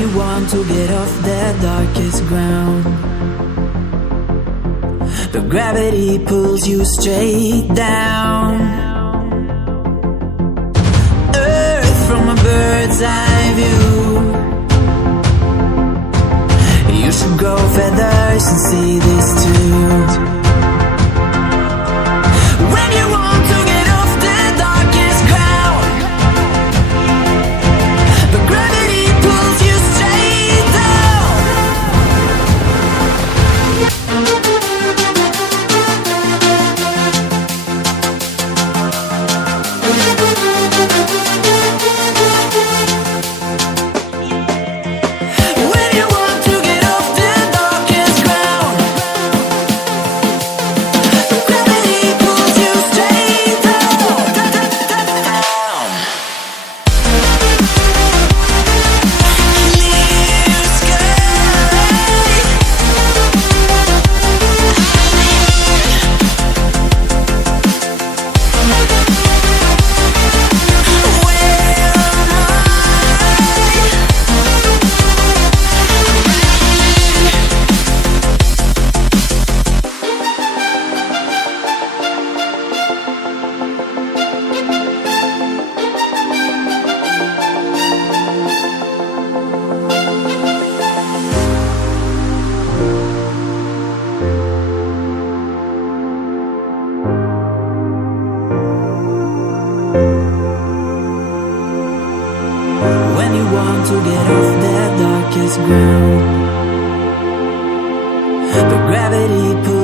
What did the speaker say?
you want to get off that darkest ground, but gravity pulls you straight down. Earth from a bird's eye view. You should grow feathers and see this too. When you want to get off the darkest ground, but gravity pulls you straight down. When you want to get off the darkest ground, but gravity pulls you straight down. Clear sky. When you want to get off that darkest ground, but gravity pulls